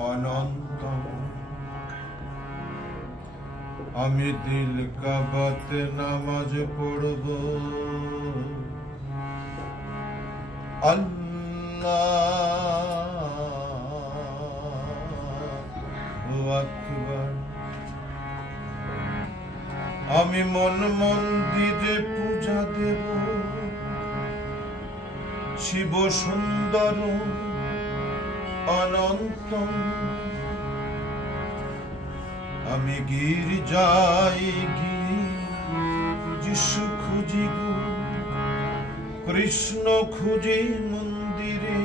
অনন্ত আমি দিল কাবাতে নামাজ পড়ব আল্লাহু আকবার আমি মন মন্দিরে পূজা দেব শিব সুন্দর অনন্ত আমি গির্জায় গিয়ে যিশু খুঁজি গো কৃষ্ণ খুঁজি মন্দিরে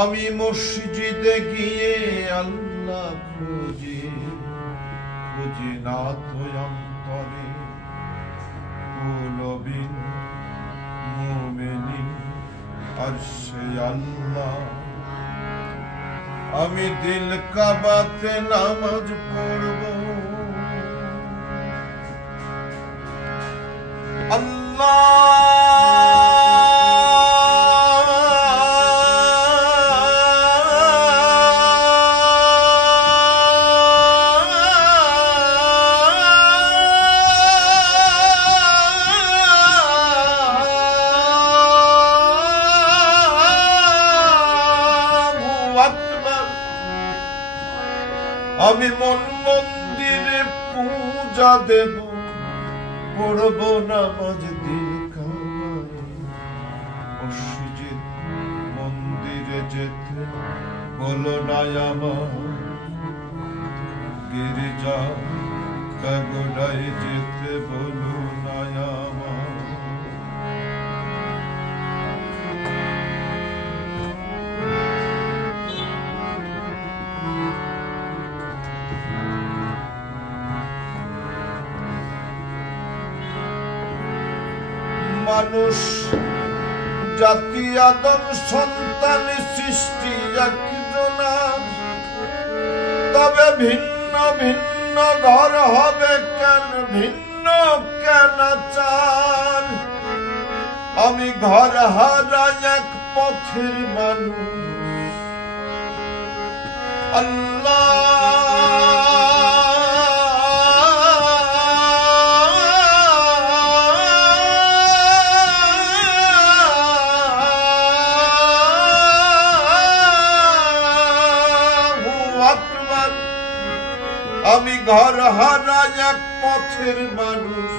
আমি মসজিদে গিয়ে আল্লাহ খুঁজি খুঁজি নাথ অন্তরে কুলবিন মুমিনিন আরশে আল্লাহ আমি দিল কাবাতে নামাজ পড়ব আমি মন মন্দিরে পূজা দেব পড়ব নামাজ দিল কাবায় মসজিদ মন্দিরে যেতে বলো না আমার গির্জা কাগড়ায় যেতে বলো না আমার মানুষ জাতি আদম সন্তান সৃষ্টি একজনার তবে ভিন্ন ভিন্ন ঘর হবে কেন ভিন্ন কেন চার আমি ঘর হারা এক পথের মানুষ আমি ঘর হারা এক পথের মানুষ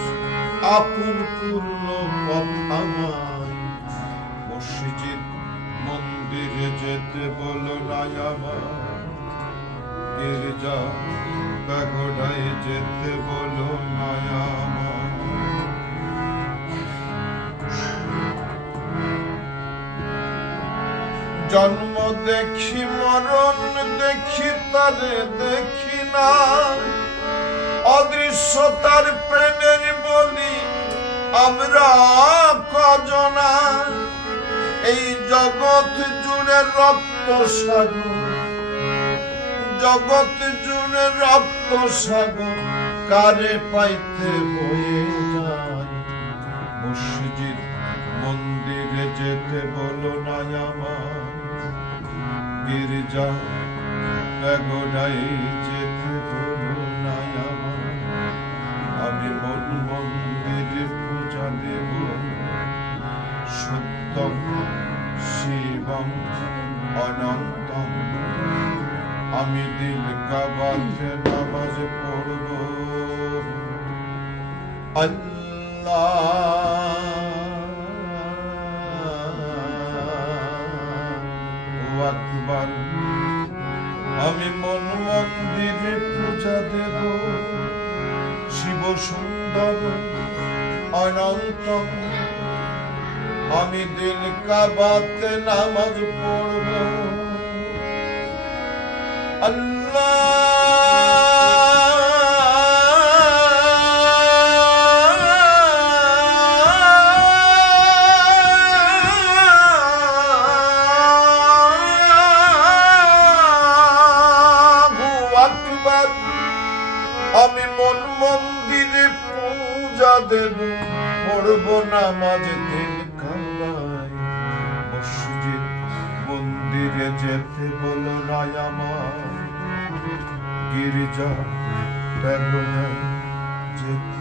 আপন পূর্ণ পথ আমায় মসজিদ মন্দিরে যেতে বলো না আমার গির্জা কাগড়ায় যেতে বলো না আমার জন্ম দেখি মরণ দেখি তারে দেখি না অদৃশ্যতার প্রেমের বলি আমরা কজনা এই জগৎ জুড়ে রক্ত সাগর জগৎ জুড়ে রক্ত সাগর কারে পাইতে বয়ে যায় মসজিদ মন্দিরে যেতে বলো না আমার গির্জা কাগড়ায় যেতে বলো না আমার আমি মন মন্দিরে পূজা দেব সত্যম শিবম অনন্তম আমি দিল কাবাতে নামাজ পড়ব আল্লাহু আকবার আমি মন মন্দিরে পূজা দেব শিব সুন্দর অনন্ত আমি দিল কাবাতে নামাজ পড়ব আমি মন মন্দিরে পূজা দেব পড়ব নামাজ দিল কাবায় মসজিদ মন্দির ফিরে যেতে বলো না আমার, গির্জা ত্যাগ নাই যেতে।